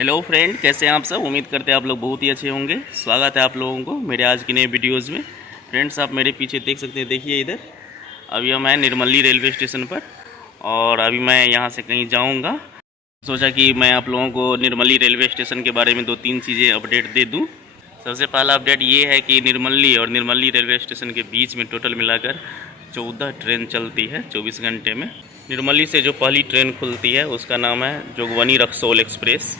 Hello friend, कैसे हैं आप सब। उम्मीद करते हैं आप लोग बहुत ही अच्छे होंगे। स्वागत है आप लोगों को मेरे आज की नए वीडियोज़ में। फ्रेंड्स, आप मेरे पीछे देख सकते हैं, देखिए इधर अभी हम हैं निर्मली रेलवे स्टेशन पर और अभी मैं यहाँ से कहीं जाऊँगा। सोचा कि मैं आप लोगों को निर्मली रेलवे स्टेशन के बारे में 2-3 चीज़ें अपडेट दे दूँ। सबसे पहला अपडेट ये है कि निर्मली और निर्मली रेलवे स्टेशन के बीच में टोटल मिलाकर 14 ट्रेन चलती है 24 घंटे में। निर्मली से जो पहली ट्रेन खुलती है उसका नाम है जोगबनी रक्सौल एक्सप्रेस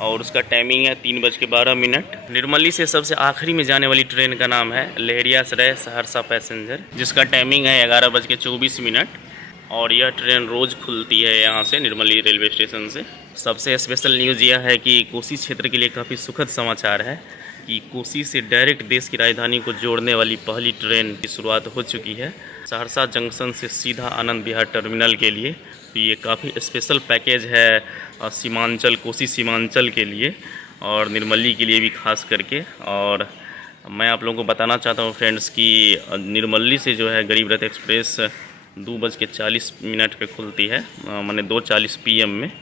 और उसका टाइमिंग है 3:12। निर्मली से सबसे आखिरी में जाने वाली ट्रेन का नाम है लहेरियासराय सहरसा पैसेंजर, जिसका टाइमिंग है 11:24 और यह ट्रेन रोज़ खुलती है यहाँ से निर्मली रेलवे स्टेशन से। सबसे स्पेशल न्यूज़ यह है कि कोसी क्षेत्र के लिए काफ़ी सुखद समाचार है कि कोसी से डायरेक्ट देश की राजधानी को जोड़ने वाली पहली ट्रेन की शुरुआत हो चुकी है सहरसा जंक्शन से सीधा आनंद विहार टर्मिनल के लिए। तो ये काफ़ी स्पेशल पैकेज है सीमांचल, कोसी सीमांचल के लिए और निर्मली के लिए भी खास करके। और मैं आप लोगों को बताना चाहता हूँ फ्रेंड्स कि निर्मली से जो है गरीब रथ एक्सप्रेस 2:40 पे खुलती है, माने 2:40 PM में।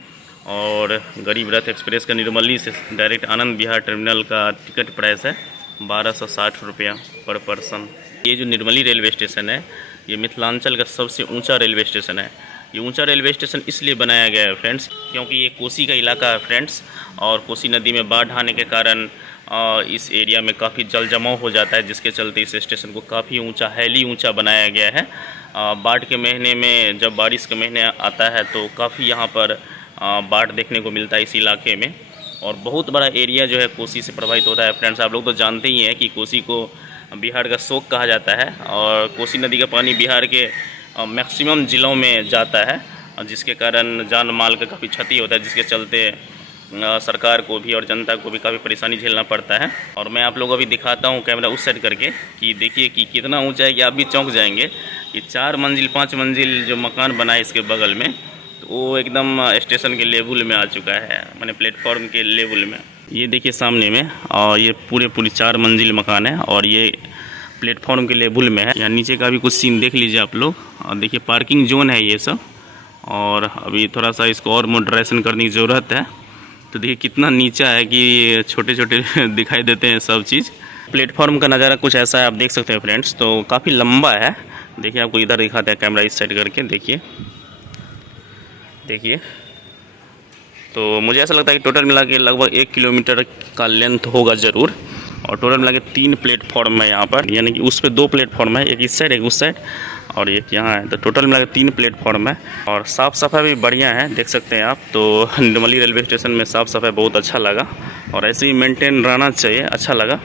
और गरीब रथ एक्सप्रेस का निर्मली से डायरेक्ट आनंद विहार टर्मिनल का टिकट प्राइस है 1260 रुपया पर पर्सन। ये जो निर्मली रेलवे स्टेशन है ये मिथिलांचल का सबसे ऊंचा रेलवे स्टेशन है। ये ऊंचा रेलवे स्टेशन इसलिए बनाया गया है फ्रेंड्स क्योंकि ये कोसी का इलाका है फ्रेंड्स, और कोसी नदी में बाढ़ आने के कारण इस एरिया में काफ़ी जल जमाव हो जाता है, जिसके चलते इस स्टेशन को काफ़ी ऊंचा, हैली ऊंचा बनाया गया है। बाढ़ के महीने में जब बारिश के महीने आता है तो काफ़ी यहाँ पर बाढ़ देखने को मिलता है इस इलाके में। और बहुत बड़ा एरिया जो है कोसी से प्रभावित होता है फ्रेंड्स। आप लोग तो जानते ही हैं कि कोसी को बिहार का शोक कहा जाता है और कोसी नदी का पानी बिहार के मैक्सिमम ज़िलों में जाता है, जिसके कारण जान माल का काफ़ी क्षति होता है, जिसके चलते सरकार को भी और जनता को भी काफ़ी परेशानी झेलना पड़ता है। और मैं आप लोगों को भी दिखाता हूँ कैमरा उस साइड करके कि देखिए कि कितना ऊंचा है कि आप भी चौंक जाएंगे। ये 4 मंजिल 5 मंजिल जो मकान बना है इसके बगल में, तो वो एकदम स्टेशन के लेवल में आ चुका है, माने प्लेटफॉर्म के लेवल में। ये देखिए सामने में, और ये पूरी 4 मंजिल मकान है और ये प्लेटफॉर्म के लेवल में है। यहाँ नीचे का भी कुछ सीन देख लीजिए आप लोग, और देखिए पार्किंग जोन है ये सब, और अभी थोड़ा सा इसको और मॉडरेशन करने की ज़रूरत है। तो देखिए कितना नीचा है कि छोटे छोटे दिखाई देते हैं सब चीज़। प्लेटफॉर्म का नज़ारा कुछ ऐसा है, आप देख सकते हैं फ्रेंड्स। तो काफ़ी लंबा है, देखिए आपको इधर दिखाते हैं कैमरा इस साइड करके, देखिए। तो मुझे ऐसा लगता है कि टोटल मिला के लगभग 1 किलोमीटर का लेंथ होगा ज़रूर। और टोटल मिला के 3 प्लेटफॉर्म है यहाँ पर, यानी कि उस पर 2 प्लेटफॉर्म है, एक इस साइड एक उस साइड और एक यहाँ है। तो टोटल मिला के 3 प्लेटफॉर्म है और साफ़ सफाई भी बढ़िया है, देख सकते हैं आप। तो निर्मली रेलवे स्टेशन में साफ़ सफाई बहुत अच्छा लगा और ऐसे ही मेंटेन रहना चाहिए, अच्छा लगा।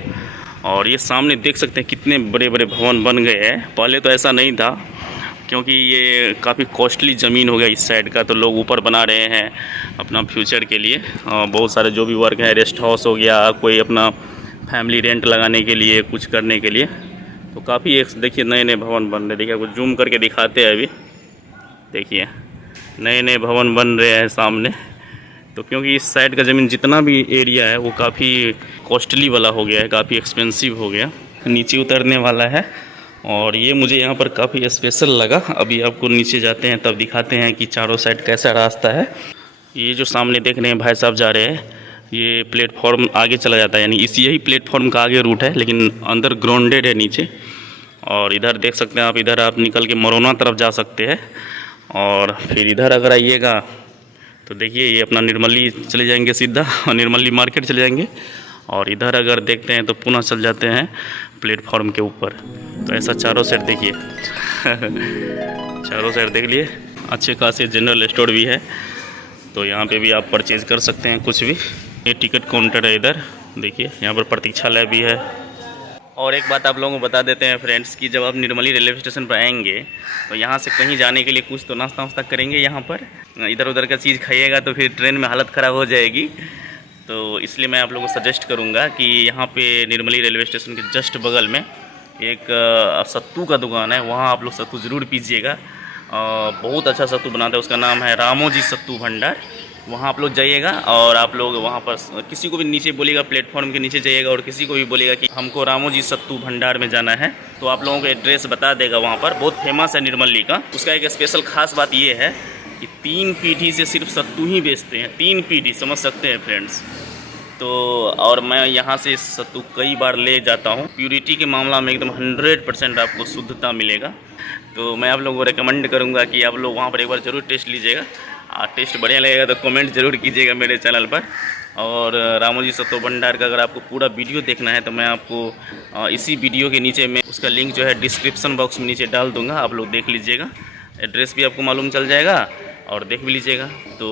और ये सामने देख सकते हैं कितने बड़े बड़े भवन बन गए हैं। पहले तो ऐसा नहीं था क्योंकि ये काफ़ी कॉस्टली ज़मीन हो गया इस साइड का, तो लोग ऊपर बना रहे हैं अपना फ्यूचर के लिए। बहुत सारे जो भी वर्क है, रेस्ट हाउस हो गया, कोई अपना फैमिली रेंट लगाने के लिए, कुछ करने के लिए, तो काफ़ी एक देखिए नए नए भवन बन रहे। देखिए आपको जूम करके दिखाते हैं, अभी देखिए नए नए भवन बन रहे हैं सामने। तो क्योंकि इस साइड का ज़मीन जितना भी एरिया है वो काफ़ी कॉस्टली वाला हो गया है, काफ़ी एक्सपेंसिव हो गया, नीचे उतरने वाला है। और ये मुझे यहाँ पर काफ़ी स्पेशल लगा। अभी आपको नीचे जाते हैं तब दिखाते हैं कि चारों साइड कैसा रास्ता है। ये जो सामने देख रहे हैं भाई साहब जा रहे हैं, ये प्लेटफॉर्म आगे चला जाता है, यानी यही प्लेटफॉर्म का आगे रूट है, लेकिन अंदर ग्राउंडेड है नीचे। और इधर देख सकते हैं आप, इधर आप निकल के मरोना तरफ जा सकते हैं। और फिर इधर अगर आइएगा तो देखिए ये अपना निर्मली चले जाएंगे सीधा, और निर्मली मार्केट चले जाएंगे। और इधर अगर देखते हैं तो पुनः चल जाते हैं प्लेटफॉर्म के ऊपर। तो ऐसा चारों साइड देखिए चारों साइड देख लिए। अच्छे खासे जनरल स्टोर भी है, तो यहाँ पे भी आप परचेज़ कर सकते हैं कुछ भी। ये टिकट काउंटर है इधर, देखिए यहाँ पर प्रतीक्षालय भी है। और एक बात आप लोगों को बता देते हैं फ्रेंड्स कि जब आप निर्मली रेलवे स्टेशन पर आएंगे तो यहाँ से कहीं जाने के लिए कुछ तो नाश्ता वास्ता करेंगे यहाँ पर। इधर उधर का चीज़ खाइएगा तो फिर ट्रेन में हालत ख़राब हो जाएगी। तो इसलिए मैं आप लोगों को सजेस्ट करूँगा कि यहाँ पे निर्मली रेलवे स्टेशन के जस्ट बगल में एक सत्तू का दुकान है, वहाँ आप लोग सत्तू ज़रूर पीजिएगा। बहुत अच्छा सत्तू बनाता है, उसका नाम है रामोजी सत्तू भंडार। वहाँ आप लोग जाइएगा और आप लोग वहाँ पर किसी को भी नीचे बोलिएगा, प्लेटफॉर्म के नीचे जाइएगा और किसी को भी बोलिएगा कि हमको रामोजी सत्तू भंडार में जाना है, तो आप लोगों को एड्रेस बता देगा। वहाँ पर बहुत फेमस है निर्मली का। उसका एक स्पेशल खास बात ये है कि 3 पीढ़ी से सिर्फ सत्तू ही बेचते हैं, 3 पीढ़ी, समझ सकते हैं फ्रेंड्स। तो और मैं यहाँ से सत्तू कई बार ले जाता हूँ। प्यूरिटी के मामला में एकदम 100% आपको शुद्धता मिलेगा। तो मैं आप लोगों को रेकमेंड करूँगा कि आप लोग वहाँ पर एक बार ज़रूर टेस्ट लीजिएगा। टेस्ट बढ़िया लगेगा तो कमेंट ज़रूर कीजिएगा मेरे चैनल पर। और रामोजी सत्तू भंडार का अगर आपको पूरा वीडियो देखना है तो मैं आपको इसी वीडियो के नीचे में उसका लिंक जो है डिस्क्रिप्शन बॉक्स में नीचे डाल दूँगा, आप लोग देख लीजिएगा। एड्रेस भी आपको मालूम चल जाएगा और देख भी लीजिएगा। तो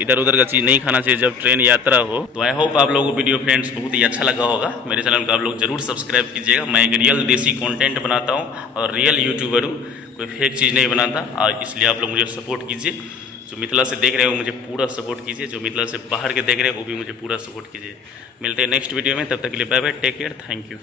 इधर उधर का चीज़ नहीं खाना चाहिए जब ट्रेन यात्रा हो। तो आई होप आप लोगों को वीडियो फ्रेंड्स बहुत ही अच्छा लगा होगा। मेरे चैनल को आप लोग जरूर सब्सक्राइब कीजिएगा। मैं एक रियल देसी कंटेंट बनाता हूँ और रियल यूट्यूबर हूँ, कोई फेक चीज़ नहीं बनाता। और इसलिए आप लोग मुझे सपोर्ट कीजिए। जो मिथिला से देख रहे हो मुझे पूरा सपोर्ट कीजिए, जो मिथिला से बाहर के देख रहे हो वो भी मुझे पूरा सपोर्ट कीजिए। मिलते हैं नेक्स्ट वीडियो में, तब तक के लिए bye bye, take care, thank you.